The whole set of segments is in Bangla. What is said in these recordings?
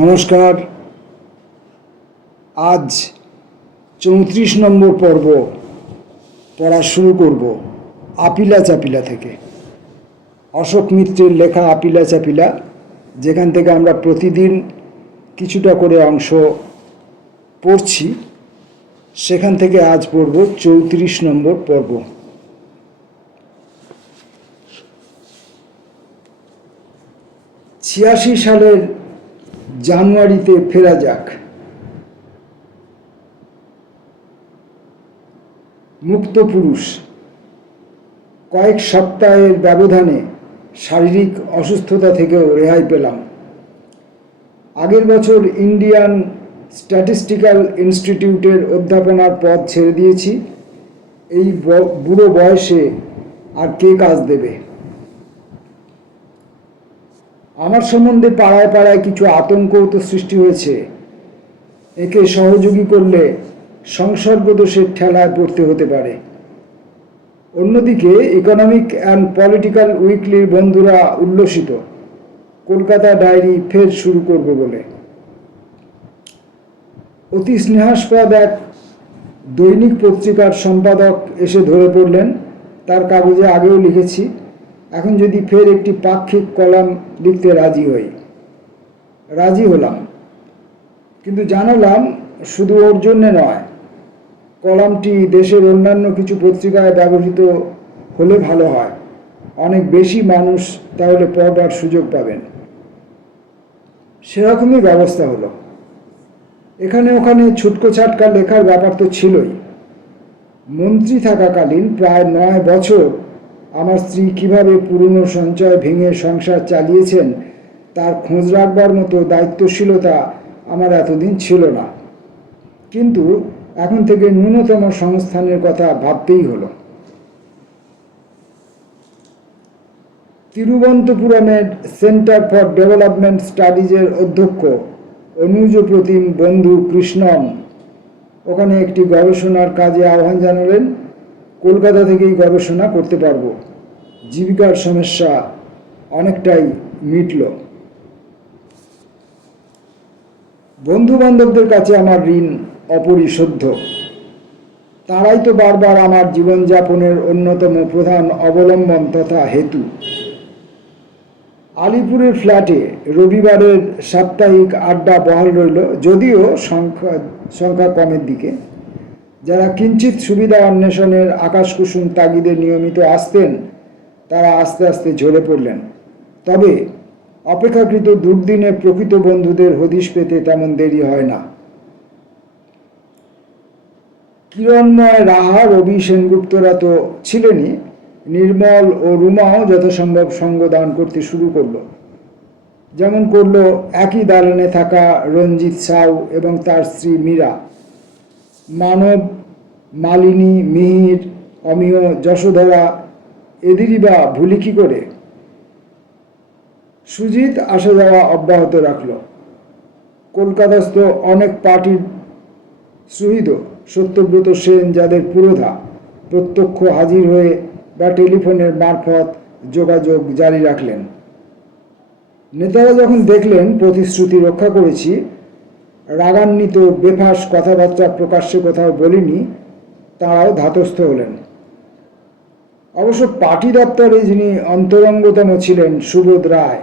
নমস্কার। আজ 34 নম্বর পর্ব পড়া শুরু করব আপিলা চাপিলা থেকে। অশোক মিত্রের লেখা আপিলা চাপিলা, যেখান থেকে আমরা প্রতিদিন কিছুটা করে অংশ পড়ছি, সেখান থেকে আজ পড়ব 34 নম্বর পর্ব। 86 সালের জানুয়ারিতে ফেরা যাক। মুক্ত পুরুষ। কয়েক সপ্তাহের ব্যবধানে শারীরিক অসুস্থতা থেকেও রেহাই পেলাম। আগের বছর ইন্ডিয়ান স্ট্যাটিস্টিক্যাল ইনস্টিটিউটের অধ্যাপনার পদ ছেড়ে দিয়েছি। এই বুড়ো বয়সে আর কে কাজ দেবে? আমার সম্বন্ধে পাড়ায় পাড়ায় কিছু আতঙ্কও তো সৃষ্টি হয়েছে। একে সহযোগী করলে সংসর্গদোষের ঠেলায় পড়তে হতে পারে। অন্যদিকে ইকোনমিক অ্যান্ড পলিটিক্যাল উইকলির বন্ধুরা উল্লসিত, কলকাতা ডায়েরি ফের শুরু করব বলে। অতি স্নেহাস্পদ এক দৈনিক পত্রিকার সম্পাদক এসে ধরে পড়লেন। তার কাগজে আগেও লিখেছি, এখন যদি ফের একটি পাক্ষিক কলাম লিখতে রাজি হলাম। কিন্তু জানালাম শুধু ওর জন্যে নয়, কলামটি দেশের অন্যান্য কিছু পত্রিকায় ব্যবহৃত হলে ভালো হয়। অনেক বেশি মানুষ তাহলে পড়বার সুযোগ পাবেন। সেরকমই ব্যবস্থা হলো। এখানে ওখানে ছুটকো ছাটকা লেখার ব্যাপার তো ছিলই। মন্ত্রী থাকাকালীন প্রায় 9 বছর আমার স্ত্রী কিভাবে পুরনো সঞ্চয় ভেঙে সংসার চালিয়েছেন তার খোঁজ রাখবার মতো দায়িত্বশীলতা আমার এতদিন ছিল না। কিন্তু এখন থেকে ন্যূনতম সংস্থানের কথা ভাবতেই হলো। তিরুবনন্তপুরমের সেন্টার ফর ডেভেলপমেন্ট স্টাডিজের অধ্যক্ষ অনুজ প্রতিম বন্ধু কৃষ্ণন ওখানে একটি গবেষণার কাজে আহ্বান জানালেন। কলকাতা থেকেই গবেষণা করতে পারবো। জীবিকার সমস্যা অনেকটাই মিটল। বন্ধু বান্ধবদের কাছে আমার ঋণ অপরিশোধ্য। তারাই তো বারবার আমার জীবনযাপনের অন্যতম প্রধান অবলম্বন তথা হেতু। আলিপুরের ফ্ল্যাটে রবিবারের সাপ্তাহিক আড্ডা বহাল রইল, যদিও সংখ্যা কমের দিকে। যারা কিঞ্চিত সুবিধা অন্বেষণের আকাশকুসুম তাগিদে নিয়মিত আসতেন, তারা আস্তে আস্তে ঝরে পড়লেন। তবে অপেক্ষাকৃত দুর্দিনে প্রকৃত বন্ধুদের হদিশ পেতে তেমন দেরি হয় না। কিরণময় রাহা, রবি সেনগুপ্তরা তো ছিলেনই। নির্মল ও রুমাও যথাসম্ভব সঙ্গ দান করতে শুরু করলো। যেমন করলো একই দালানে থাকা রঞ্জিত সাউ এবং তার স্ত্রী মীরা। মানব, মালিনী, মিহির, অমিয়, যশোধরা এদেরই বা ভুলি কি করে? সুজিত আসা যাওয়া অব্যাহত রাখল। কলকাতাস্থ অনেক পার্টির সুহৃদ, সত্যব্রত সেন যাদের পুরোধা, প্রত্যক্ষ হাজির হয়ে বা টেলিফোনের মারফত যোগাযোগ জারি রাখলেন। নেতারা যখন দেখলেন প্রতিশ্রুতি রক্ষা করেছি, রাগান্বিত বেফাঁস কথাবার্তা প্রকাশ্যে কোথাও বলিনি, তারাও ধাতস্থ হলেন। অবশ্য পার্টি দপ্তরে যিনি অন্তরঙ্গতম ছিলেন, সুবোধ রায়,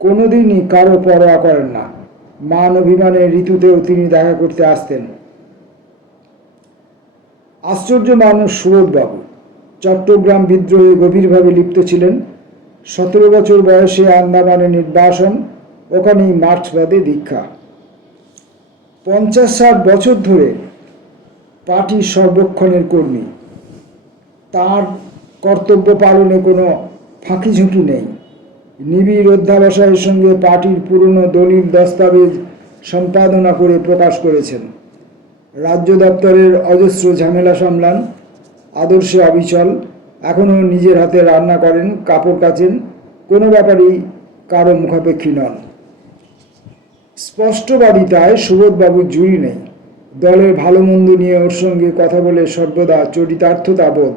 কোনোদিনই কারো পরোয়া করেন না। মান অভিমানের ঋতুতেও তিনি দেখা করতে আসতেন। আশ্চর্য মানুষ সুবোধবাবু। চট্টগ্রাম বিদ্রোহে গভীরভাবে লিপ্ত ছিলেন। 17 বছর বয়সে আন্দামানে নির্বাসন, ওখানেই মার্ক্সবাদে দীক্ষা। 50-60 বছর ধরে পার্টির সর্বক্ষণের কর্মী। তার কর্তব্য পালনে কোনো ফাঁকি ঝুঁকি নেই। নিবিড় অধ্যাবসায়ের সঙ্গে পার্টির পুরনো দলিল দস্তাবেজ সম্পাদনা করে প্রকাশ করেছেন। রাজ্য দপ্তরের অজস্র ঝামেলা সামলান। আদর্শে অবিচল। এখনও নিজের হাতে রান্না করেন, কাপড় কাচেন, কোনো ব্যাপারেই কারো মুখাপেক্ষী নন। স্পষ্টবাদিতায় সুবোধবাবুর জুড়ি নেই। দলের ভালো মন্দ নিয়ে ওর সঙ্গে কথা বলে সর্বদা চরিতার্থতা বোধ।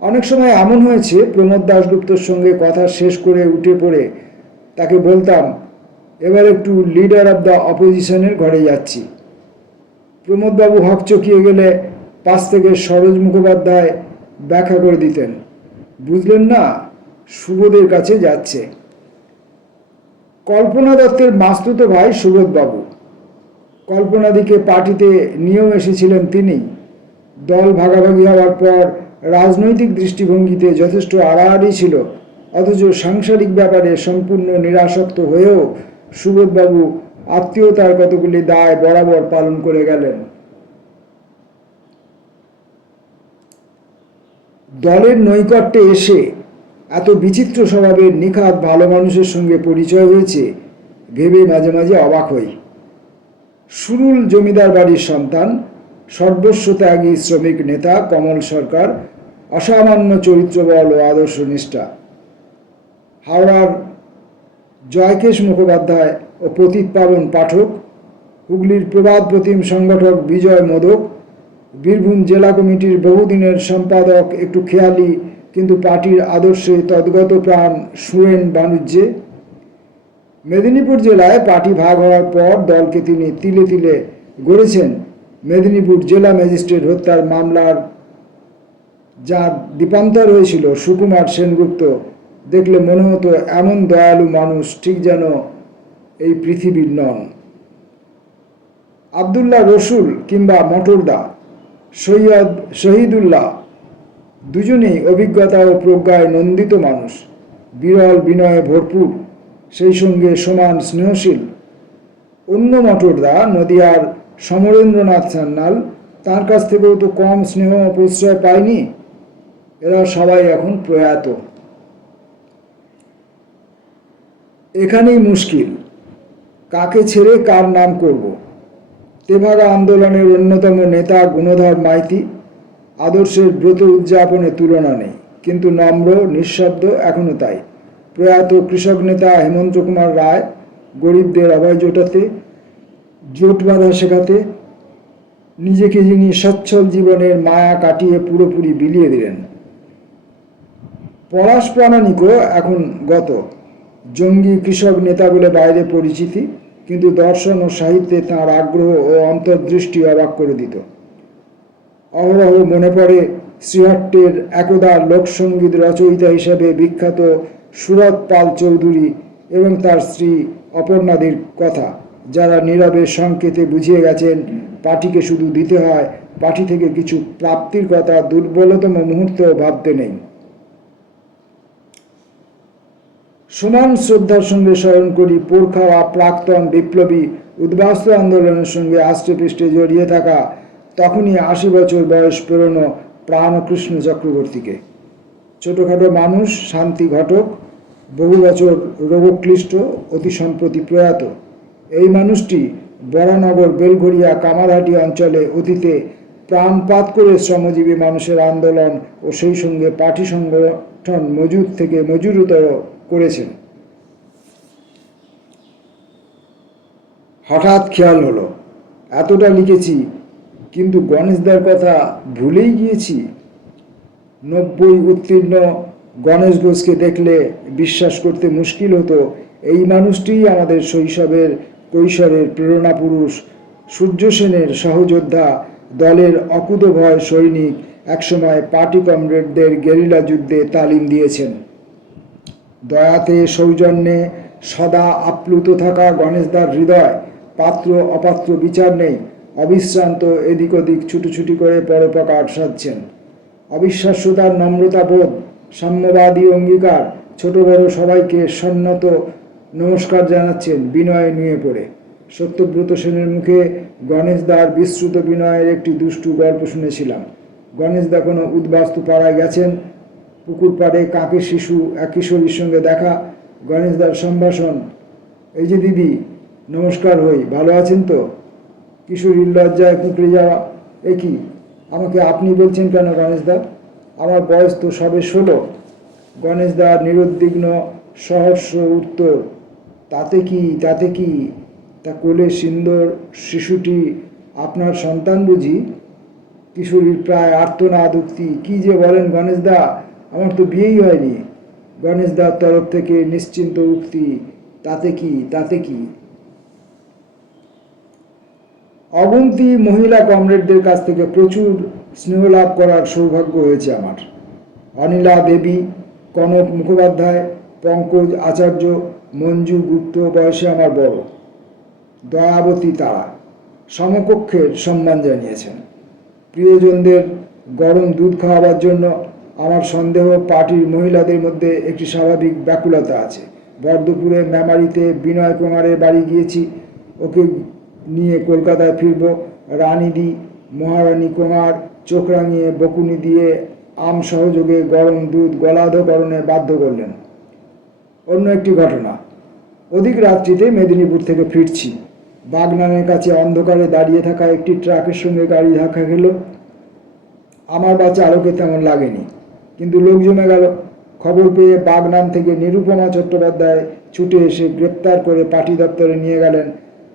অনেক সময় এমন হয়েছে, প্রমোদ দাশগুপ্তর সঙ্গে কথা শেষ করে উঠে পড়ে তাকে বলতাম, এবার একটু লিডার অব দ্য অপোজিশনের ঘরে যাচ্ছি। প্রমোদবাবু হকচকিয়ে গেলে পাশ থেকে সরোজ মুখোপাধ্যায় ব্যাখ্যা করে দিতেন, বুঝলেন না, সুবোধের কাছে যাচ্ছে। কল্পনা দত্তের মাস্তুতো ভাই সুবোধবাবু। কল্পনাদিকে পার্টিতে নিয়েও এসেছিলেন তিনি। দল ভাগাভাগি হওয়ার পর রাজনৈতিক দৃষ্টিভঙ্গিতে যথেষ্ট আড়াআড়ি ছিল, অথচ সাংসারিক ব্যাপারে সম্পূর্ণ নিরাসক্ত হয়েও সুবোধবাবু আত্মীয়তার কতগুলি দায় বরাবর পালন করে গেলেন। দলের নৈকট্যে এসে এত বিচিত্র স্বভাবের নিখাত ভালো মানুষের সঙ্গে পরিচয় হয়েছে ভেবে মাঝে মাঝে অবাক হই। সুরুল জমিদার বাড়ির সন্তান, সর্বস্ব ত্যাগী শ্রমিক নেতা কমল সরকার, অসামান্য চরিত্রবল ও আদর্শ নিষ্ঠা। হাওড়ার জয়কেশ মুখোপাধ্যায় ও পতিত পাবন পাঠক, হুগলির প্রবাদ প্রতিম সংগঠক বিজয় মোদক, বীরভূম জেলা কমিটির বহুদিনের সম্পাদক একটু খেয়ালি কিন্তু পার্টির আদর্শে তদ্গত প্রাণ সুরেন বাণিজ্যে। মেদিনীপুর জেলায় পার্টি ভাগ হওয়ার পর দলকে তিনি তিলে তিলে গড়েছেন। মেদিনীপুর জেলা ম্যাজিস্ট্রেট হত্যার মামলার যার দীপান্তর হয়েছিল সুকুমার সেনগুপ্ত, দেখলে মনে হতো এমন দয়ালু মানুষ ঠিক যেন এই পৃথিবীর নন। আবদুল্লাহ রসুল কিংবা মটরদা, সৈয়দ শহীদুল্লাহ দুজনেই অভিজ্ঞতা ও প্রজ্ঞায় নন্দিত মানুষ, বিরল বিনয়ে ভরপুর, সেই সঙ্গে সমান স্নেহশীল। অন্য মটরদা নদিয়ার সমরেন্দ্রনাথ সান্যাল, তার কাছ থেকেও তো কম স্নেহ ও প্রশ্রয় পায়নি। এরা সবাই এখন প্রয়াত। এখানেই মুশকিল, কাকে ছেড়ে কার নাম করব। তেভাগা আন্দোলনের অন্যতম নেতা গুণধর মাইতি, আদর্শের ব্রত উদযাপনে তুলনা নেই, কিন্তু নম্র নিঃশব্দ এখনো তাই। প্রয়াত কৃষক নেতা হেমন্ত কুমার রায়, গরিবদের অভয় জোটাতে, জোট বাঁধা শেখাতে নিজেকে যিনি সচ্ছল জীবনের মায়া কাটিয়ে পুরোপুরি বিলিয়ে দিলেন। পলাশ প্রামাণিকও এখন গত। জঙ্গি কৃষক নেতা বলে বাইরে পরিচিতি, কিন্তু দর্শন ও সাহিত্যে তাঁর আগ্রহ ও অন্তর্দৃষ্টি অবাক করে দিত। অহরহ মনে পড়ে শ্রীহট্টের একদা লোকসঙ্গীত রচয়িতা হিসেবে বিখ্যাত সুরত পাল চৌধুরী এবং তার স্ত্রী অপর্ণাদির কথা, যারা নীরবে সংকেতে বুঝিয়ে গেছেন পার্টিকে শুধু দিতে হয়, পার্টি থেকে কিছু প্রাপ্তির কথা দুর্বলতম মুহূর্তেও ভাবতে নেই। সমান শ্রদ্ধার সঙ্গে স্মরণ করি পোরখাওয়া প্রাক্তন বিপ্লবী উদ্বাস্তু আন্দোলনের সঙ্গে আষ্টেপৃষ্ঠে জড়িয়ে থাকা তখনই ৮০ বছর বয়স পেরোনো প্রাণকৃষ্ণ চক্রবর্তীকে। ছোটোখাটো মানুষ, শান্তি ঘটক, বহু বছর রোগক্লিষ্ট, অতি সম্প্রতি প্রয়াত। এই মানুষটি বরানগর বেলঘরিয়া কামারহাটি অঞ্চলে অতীতে প্রাণপাত করে শ্রমজীবী মানুষের আন্দোলন ও সেই সঙ্গে পার্টি সংগঠন মজুদ থেকে মজুরতর করেছেন। হঠাৎ খেয়াল হলো, এতটা লিখেছি কিন্তু গণেশদার কথা ভুলেই গিয়েছি। ৯০ উত্তীর্ণ গণেশ ঘোষকে দেখলে বিশ্বাস করতে মুশকিল হতো এই মানুষটিই আমাদের শৈশবের কৈশোরের প্রেরণা পুরুষ, সূর্য সেনের সহযোদ্ধা, দলের অকুতোভয় সৈনিক, একসময় পার্টি কমরেডদের গেরিলা যুদ্ধে তালিম দিয়েছেন। দয়াতে সৌজন্যে সদা আপ্লুত থাকা গণেশদার হৃদয় পাত্র অপাত্র বিচার নেই, অবিশ্রান্ত এদিক ওদিক ছুটোছুটি করে পরোপকার সাধছেন। অবিশ্বাস্যতার নম্রতাবোধ, সাম্যবাদী অঙ্গীকার, ছোট বড় সবাইকে সন্নত নমস্কার জানাচ্ছেন বিনয়ে নুয়ে পড়ে। সত্যব্রত সেনের মুখে গণেশদার বিশ্রুত বিনয়ের একটি দুষ্টু গল্প শুনেছিলাম। গণেশদা কোনো উদ্বাস্তু পাড়ায় গেছেন, পুকুর পাড়ে কাকের শিশু এক কিশোরীর সঙ্গে দেখা, গণেশদার সম্ভাষণ, এই যে দিদি, নমস্কার হই, ভালো আছেন তো? কিশোরীর লজ্জায় কুঁকড়ে যাওয়া, এ কি, আমাকে আপনি বলছেন কেন গণেশদা? আমার বয়স তো সবে 16। গণেশদার নিরুদ্বিগ্ন সহস্র উত্তর, তাতে কি তাতে কি, তা কোলে সুন্দর শিশুটি আপনার সন্তান বুঝি? কিশোরীর প্রায় আর্তনাদ উক্তি, কি যে বলেন গণেশদা, আমার তো বিয়েই হয়নি। গণেশদার তরফ থেকে নিশ্চিন্ত উক্তি, তাতে কি। অগুন্তি মহিলা কমরেডদের কাছ থেকে প্রচুর স্নেহ লাভ করার সৌভাগ্য হয়েছে আমার। অনিলা দেবী, কনক মুখোপাধ্যায়, পঙ্কজ আচার্য, মঞ্জু গুপ্ত বয়সে আমার বড়, দয়াবতী তারা সমকক্ষের সম্মান জানিয়েছেন। প্রিয়জনদের গরম দুধ খাওয়াবার জন্য আমার সন্দেহ পার্টির মহিলাদের মধ্যে একটি স্বাভাবিক ব্যাকুলতা আছে। বর্ধপুরে মেমারিতে বিনয় কুমারের বাড়ি গিয়েছি, ওকে নিয়ে কলকাতায় ফিরব। রানীদি, মহারানী কুমার চোখ রাঙিয়ে বকুনি দিয়ে আম সহযোগে গরম দুধ গলাধকরণে বাধ্য করলেন। অন্য একটি ঘটনা, অধিক রাত্রিতে মেদিনীপুর থেকে ফিরছি। বাগনানের কাছে অন্ধকারে দাঁড়িয়ে থাকা একটি ট্রাকের সঙ্গে গাড়ি ধাক্কা খেল। আমার বা চালকে তেমন লাগেনি, কিন্তু লোক জমে গেল। খবর পেয়ে বাগনান থেকে নিরুপমা চট্টোপাধ্যায় ছুটে এসে গ্রেপ্তার করে পার্টি দপ্তরে নিয়ে গেলেন।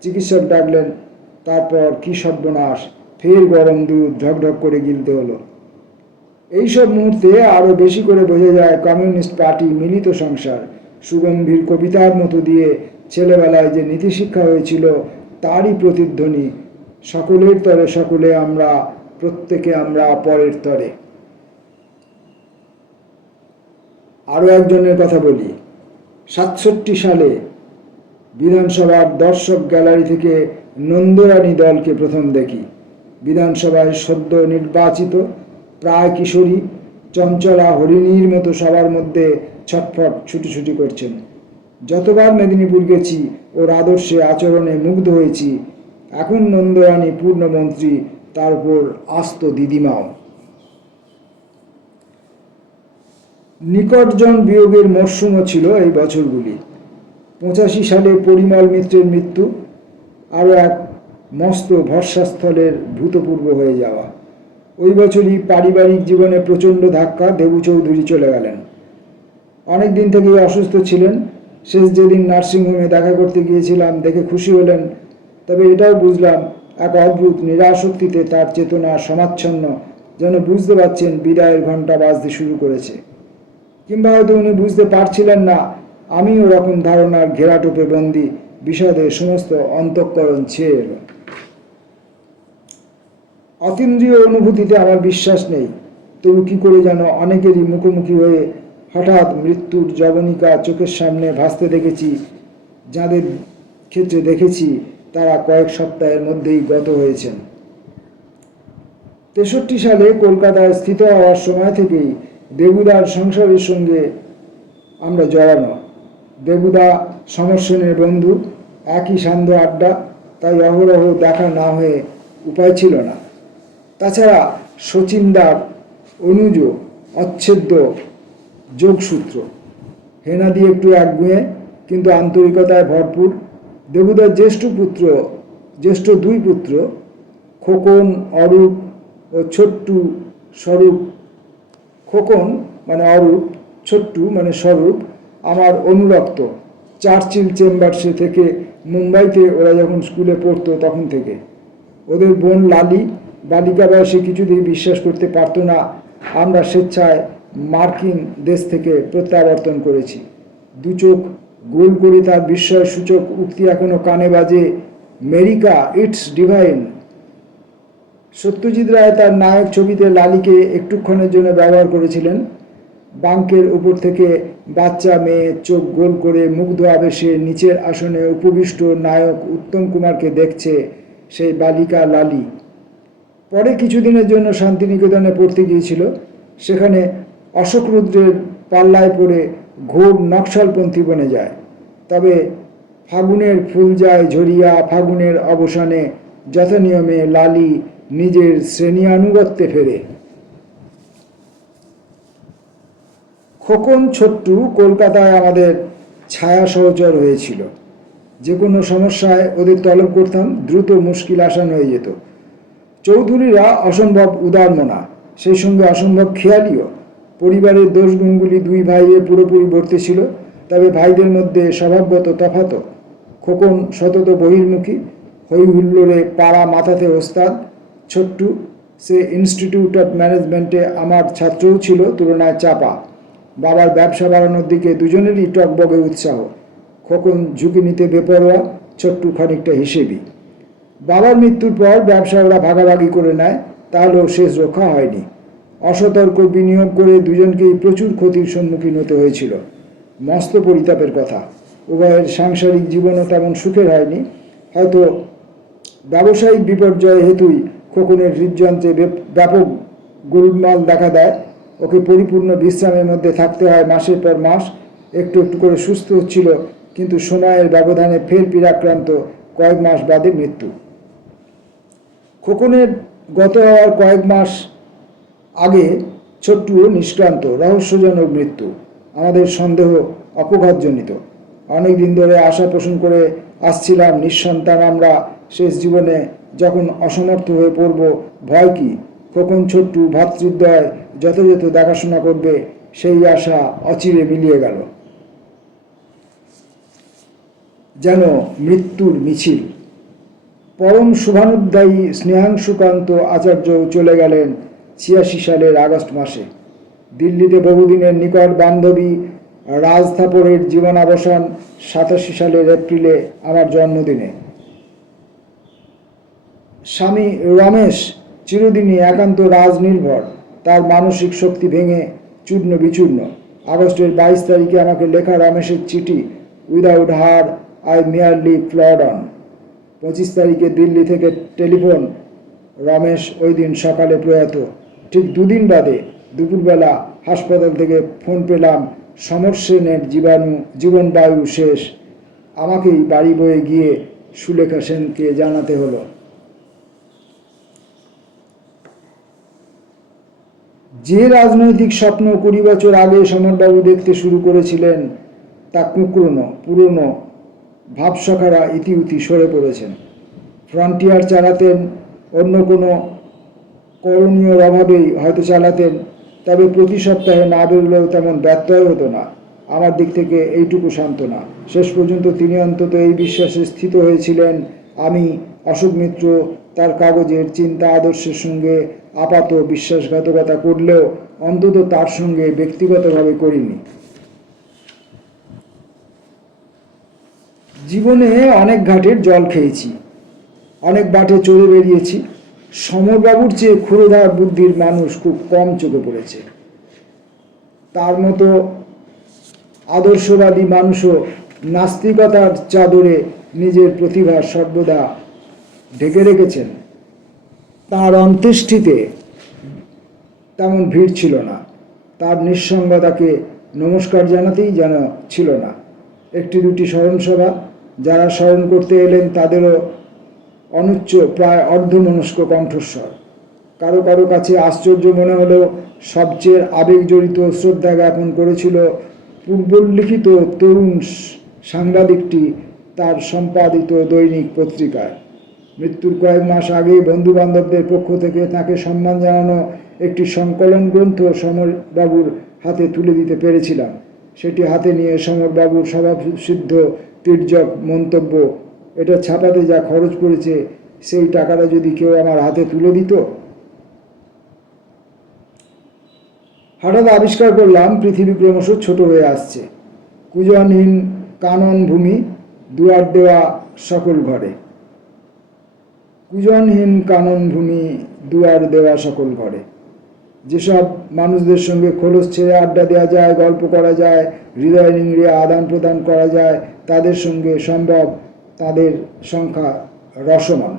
চিকিৎসক ডাকলেন। তারপর কি সর্বনাশ, ফের গরম দুধ ঢকঢক করে গিলতে হলো। এইসব মুহূর্তে আরও বেশি করে বোঝা যায় কমিউনিস্ট পার্টি মিলিত সংসার। সুগম্ভীর কবিতার মতো দিয়ে ছেলেবেলায় যে নীতিশিক্ষা হয়েছিল তারই প্রতিধ্বনি। সকলের তরে সকলে আমরা, প্রত্যেকে আমরা পরের তরে। আরও একজনের কথা বলি। 67 সালে বিধানসভার দর্শক গ্যালারি থেকে নন্দরানী দলকে প্রথম দেখি। বিধানসভায় সদ্য নির্বাচিত প্রায় কিশোরী, চঞ্চলা হরিণীর মতো সবার মধ্যে ছটফট ছুটোছুটি করছেন। যতবার মেদিনীপুর গেছি ওর আদর্শে আচরণে মুগ্ধ হয়েছি। এখন নন্দরানী পূর্ণমন্ত্রী, তার উপর আস্ত দিদিমাও। নিকটজন বিয়োগের মরশুমও ছিল এই বছরগুলি। 85 সালে পরিমল মিত্রের মৃত্যু, আরও এক মস্ত ভরসাস্থলের ভূতপূর্ব হয়ে যাওয়া। ওই বছরই পারিবারিক জীবনে প্রচণ্ড ধাক্কা, দেবু চৌধুরী চলে গেলেন। অনেক দিন থেকেই অসুস্থ ছিলেন। শেষ যেদিন নার্সিংহোমে দেখা করতে গিয়েছিলাম দেখে খুশি হলেন, তবে এটাও বুঝলাম এক অদ্ভুত নিরাসক্তিতে তার চেতনা সমাচ্ছন্ন, যেন বুঝতে পারছেন বিদায়ের ঘণ্টা বাজতে শুরু করেছে। কিংবা হয়তো উনি বুঝতে পারছিলেন না আমি ওরকম ধারণার ঘেরাটোপে বন্দি। বিষাদে সমস্ত অন্তঃকরণ ছেয়ে এলো। অতীন্দ্রিয় অনুভূতিতে আমার বিশ্বাস নেই, তবু কি করে যেন অনেকেরই মুখোমুখি হয়ে হঠাৎ মৃত্যুর জবনিকা চোখের সামনে ভাসতে দেখেছি। যাদের ক্ষেত্রে দেখেছি তারা কয়েক সপ্তাহের মধ্যেই গত হয়েছেন। 63 সালে কলকাতায় স্থিত হওয়ার সময় থেকেই দেবুদার সংসারের সঙ্গে আমরা জড়ানো। দেবুদা সমর সেনের বন্ধু, একই সান্ধ্য আড্ডা, তাই অহরহ দেখা না হয়ে উপায় ছিল না। তাছাড়া শচীনদার অনুজ অচ্ছেদ্য যোগসূত্র। হেনাদি একটু একগুঁয়ে কিন্তু আন্তরিকতায় ভরপুর। দেবুদার জ্যেষ্ঠ দুই পুত্র খোকন অরূপ ও ছোট্টু স্বরূপ। খোকন মানে অরূপ, ছোট্টু মানে স্বরূপ আমার অনুরক্ত। চার্চিল চেম্বার্সে থেকে মুম্বাইতে ওরা যখন স্কুলে পড়তো তখন থেকে। ওদের বোন লালি বালিকা বয়সে কিছুতেই বিশ্বাস করতে পারত না আমরা স্বেচ্ছায় মার্কিন দেশ থেকে প্রত্যাবর্তন করেছি। দু চোখ গোল করে তার বিস্ময়সূচক উক্তি এখনো কানে বাজে, America it's divine. Satyajit Ray তার নায়ক ছবিতে লালিকে একটুক্ষণের জন্য ব্যবহার করেছিলেন। বাঙ্কের উপর থেকে বাচ্চা মেয়ে চোখ গোল করে মুগ্ধ আবেশে নিচের আসনে উপবিষ্ট নায়ক উত্তম কুমারকে দেখছে সেই বালিকা লালি। পরে কিছুদিনের জন্য শান্তিনিকেতনে পড়তে গিয়েছিল। সেখানে অশোক রুদ্রের পাল্লায় পড়ে ঘোর নকশালপন্থী বনে যায়। তবে ফাগুনের ফুল যায় ঝরিয়া, ফাগুনের অবসানে যথানিয়মে লালি নিজের শ্রেণী-আনুগত্যে ফেরে। খোকন ছোট্টু কলকাতায় আমাদের ছায়া সহচর হয়েছিল। যে কোনো সমস্যায় ওদের তলব করতাম, দ্রুত মুশকিল আসান হয়ে যেত। চৌধুরীরা অসম্ভব উদারমনা, সেই সঙ্গে অসম্ভব খেয়ালিও। পরিবারের দোষগুণগুলি দুই ভাইয়ে পুরোপুরি ভর্তি ছিল, তবে ভাইদের মধ্যে স্বভাবগত তফাতও। খোকন সতত বহির্মুখী, হই হুল্লোড়ে পাড়া মাথাতে ওস্তাদ। ছোট্টু সে ইনস্টিটিউট অফ ম্যানেজমেন্টে আমার ছাত্রও ছিল তুলনায় চাপা। বাবার ব্যবসা বাড়ানোর দিকে দুজনেরই টকবগে উৎসাহ। খোকন ঝুঁকি নিতে বেপরোয়া, ছোট্টু খানিকটা হিসেবি। বাবার মৃত্যুর পর ব্যবসা ওরা ভাগাভাগি করে নেয়, তাহলেও শেষ রক্ষা হয়নি। অসতর্ক বিনিয়োগ করে দুজনকেই প্রচুর ক্ষতির সম্মুখীন হতে হয়েছিল। মস্ত পরিতাপের কথা। উভয়ের সাংসারিক জীবনও তেমন সুখের হয়নি। হয়তো ব্যবসায়িক বিপর্যয় হেতুই খোকনের হৃদযন্ত্রে ব্যাপক গোলমাল দেখা দেয়। ওকে পরিপূর্ণ বিশ্রামের মধ্যে থাকতে হয় মাসের পর মাস। একটু একটু করে সুস্থ হচ্ছিল, কিন্তু সময়ের ব্যবধানে ফের পীড়াক্রান্ত, কয়েক মাস বাদে মৃত্যু। খোকনের গত হওয়ার কয়েক মাস আগে ছোট্টুও নিষ্ক্রান্ত, রহস্যজনক মৃত্যু। আমাদের সন্দেহ অপঘাতজনিত। অনেক দিন ধরে আশা পোষণ করে আসছিলাম, নিঃসন্তান আমরা শেষ জীবনে যখন অসমর্থ হয়ে পড়ব, ভয় কি? খোকন ছোট্টু ভ্রাতৃদ্বয় যথাযথ দেখাশোনা করবে, সেই আশা অচিরে মিলিয়ে গেল। যেন মৃত্যুর মিছিল। পরম শুভানুধ্যায়ী স্নেহাংশুকান্ত আচার্যও চলে গেলেন ৮৬ সালের আগস্ট মাসে। দিল্লিতে বহুদিনের নিকট বান্ধবী রাজ থাপরের জীবনাবসান ৮৭ সালের এপ্রিলে আমার জন্মদিনে। স্বামী রমেশ চিরদিনই একান্ত রাজনির্ভর, তার মানসিক শক্তি ভেঙে চূর্ণ বিচূর্ণ। আগস্টের ২২ তারিখে আমাকে লেখা রমেশের চিঠি, without her I merely plod on. ২৫ তারিখে দিল্লি থেকে টেলিফোন, রমেশ ওই দিন সকালে প্রয়াত। ঠিক দুদিন বাদে দুপুরবেলা হাসপাতাল থেকে ফোন পেলাম, সমর সেনের জীবনবায়ু শেষ। আমাকেই বাড়ি বয়ে গিয়ে সুলেখা সেনকে জানাতে হলো। যে রাজনৈতিক স্বপ্ন ২০ বছর আগে সমরবাবু দেখতে শুরু করেছিলেন, তা কুঁকড়োনো পুরনো ভাবসখারা ইতিউতি সরে পড়েছেন। ফ্রন্টিয়ার চালাতেন, অন্য কোনো করণীয়র অভাবেই হয়তো চালাতেন, তবে প্রতি সপ্তাহে না বেরোলেও তেমন ব্যত্যয় হতো না। আমার দিক থেকে এইটুকু সান্ত্বনা। শেষ পর্যন্ত তিনি অন্তত এই বিশ্বাসে স্থিত হয়েছিলেন, আমি অশোক মিত্র তার কাগজের চিন্তা আদর্শের সঙ্গে আপাত বিশ্বাসঘাতকতা করলেও অন্তত তার সঙ্গে ব্যক্তিগতভাবে করিনি। জীবনে অনেক ঘাটের জল খেয়েছি, অনেক বাটে চড়ে বেরিয়েছি। সমরবাবুর চেয়ে ক্ষুরধার বুদ্ধির মানুষ খুব কম চোখে পড়েছে। তার মতো আদর্শবাদী মানুষও নাস্তিকতার চাদরে নিজের প্রতিভা সর্বদা ঢেকে রেখেছেন। তার অন্ত্যেষ্টিতে তেমন ভিড় ছিল না। তার নিঃসঙ্গতাকে নমস্কার জানাতেই যেন ছিল না। একটি দুটি স্মরণসভা, যারা স্মরণ করতে এলেন তাদেরও অনুচ্চ প্রায় অর্ধমনস্ক কণ্ঠস্বর। কারো কারো কাছে আশ্চর্য মনে হলেও সবচেয়ে আবেগজড়িত শ্রদ্ধা জ্ঞাপন করেছিল পূর্বোল্লিখিত তরুণ সাংবাদিকটি তার সম্পাদিত দৈনিক পত্রিকায়। মৃত্যুর কয়েক মাস আগে বন্ধুবান্ধবদের পক্ষ থেকে তাকে সম্মান জানানো একটি সংকলন গ্রন্থ সমরবাবুর হাতে তুলে দিতে পেরেছিলাম। সেটি হাতে নিয়ে সমরবাবুর স্বভাবসিদ্ধ তির্যক মন্তব্য, এটা ছাপাতে যা খরচ পড়েছে সেই টাকাটা যদি কেউ আমার হাতে তুলে দিত। হঠাৎ আবিষ্কার করলাম পৃথিবী ক্রমশ ছোট হয়ে আসছে। কুজনহীন কানন ভূমি, দুয়ার দেওয়া সকল ঘরে। কুজনহীন কানন ভূমি, দুয়ার দেওয়া সকল ঘরে। যেসব মানুষদের সঙ্গে খোলস ছেড়ে আড্ডা দেওয়া যায়, গল্প করা যায়, হৃদয় নিংড়ে আদান প্রদান করা যায়, তাদের সঙ্গে সম্ভব তাদের সংখ্যা রসমান।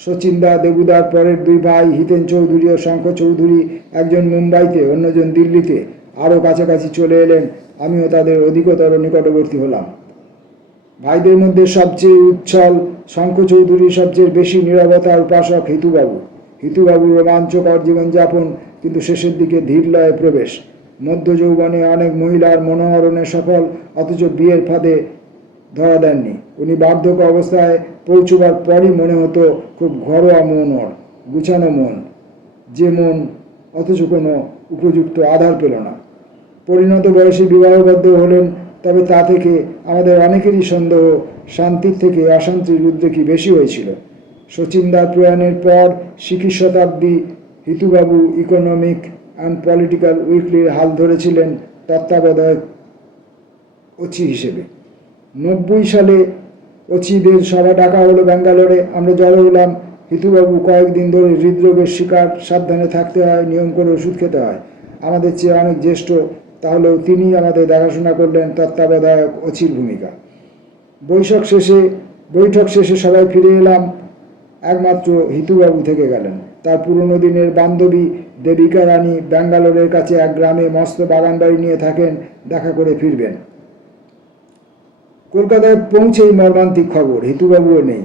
শচীনদা, দেবুদার পরের দুই ভাই হিতেন চৌধুরী ও শঙ্খ চৌধুরী, একজন মুম্বাইতে, অন্যজন দিল্লিতে, আরও কাছাকাছি চলে এলেন। আমিও তাদের অধিকতর নিকটবর্তী হলাম। ভাইদের মধ্যে সবচেয়ে উচ্ছল শঙ্খ চৌধুরী, সবচেয়ে বেশি নীরবতার উপাসক হিতুবাবু। হিতুবাবুর রোমাঞ্চকর জীবনযাপন, কিন্তু শেষের দিকে ধীরলয়ে প্রবেশ। মধ্য যৌবনে অনেক মহিলার মনোহরণে সফল, অথচ বিয়ের ফাঁদে ধরা দেননি। উনি বার্ধক্য অবস্থায় পৌঁছবার পরই মনে হতো খুব ঘরোয়া মন, ওর গুছানো মন, যে মন অথচ কোনো উপযুক্ত আধার পেল না। পরিণত বয়সে বিবাহবদ্ধ হলেন, তবে তা থেকে আমাদের অনেকেরই সন্দেহ শান্তির থেকে অশান্তির উদ্রেকই বেশি হয়েছিল। শচীনদার প্রয়াণের পর শিখি শতাব্দী হিতুবাবু ইকোনমিক অ্যান্ড পলিটিক্যাল উইকলির হাল ধরেছিলেন তত্ত্বাবধায়ক ওচি হিসেবে। 90 সালে অচিদের সভা ডাকা হলো ব্যাঙ্গালোরে। আমরা জড়ো হলাম। হিতুবাবু কয়েকদিন ধরে হৃদরোগের শিকার, সাবধানে থাকতে হয়, নিয়ম করে ওষুধ খেতে হয়। আমাদের চেয়ে অনেক জ্যেষ্ঠ, তাহলেও তিনি আমাদের দেখাশোনা করলেন, তত্ত্বাবধায়ক অচির ভূমিকা। বৈঠক শেষে সবাই ফিরে এলাম, একমাত্র হিতুবাবু থেকে গেলেন। তার পুরনো দিনের বান্ধবী দেবিকা রানী ব্যাঙ্গালোরের কাছে এক গ্রামে মস্ত বাগান বাড়ি নিয়ে থাকেন, দেখা করে ফিরবেন। কলকাতায় পৌঁছেই মর্মান্তিক খবর, হিতুবাবুও নেই।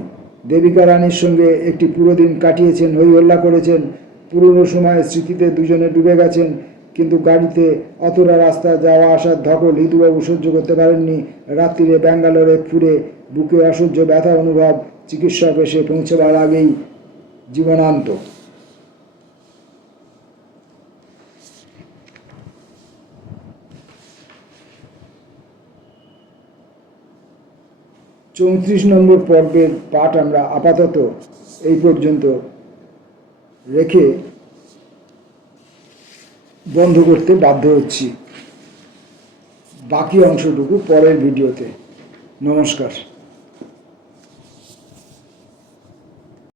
দেবিকা রানীর সঙ্গে একটি পুরো দিন কাটিয়েছেন, হই হল্লা করেছেন, পুরনো সময়ের স্মৃতিতে দুজনে ডুবে গেছেন। কিন্তু গাড়িতে অতটা রাস্তা যাওয়া আসার ধকল হিতুবাবু সহ্য করতে পারেননি। রাত্রিরে ব্যাঙ্গালোরে ফিরে বুকে অসহ্য ব্যথা অনুভব, চিকিৎসক এসে পৌঁছবার আগেই জীবনান্ত। 34 নম্বর পর্বের পাঠ আমরা আপাতত এই পর্যন্ত রেখে বন্ধ করতে বাধ্য হচ্ছি। বাকি অংশটুকু পরের ভিডিওতে। নমস্কার।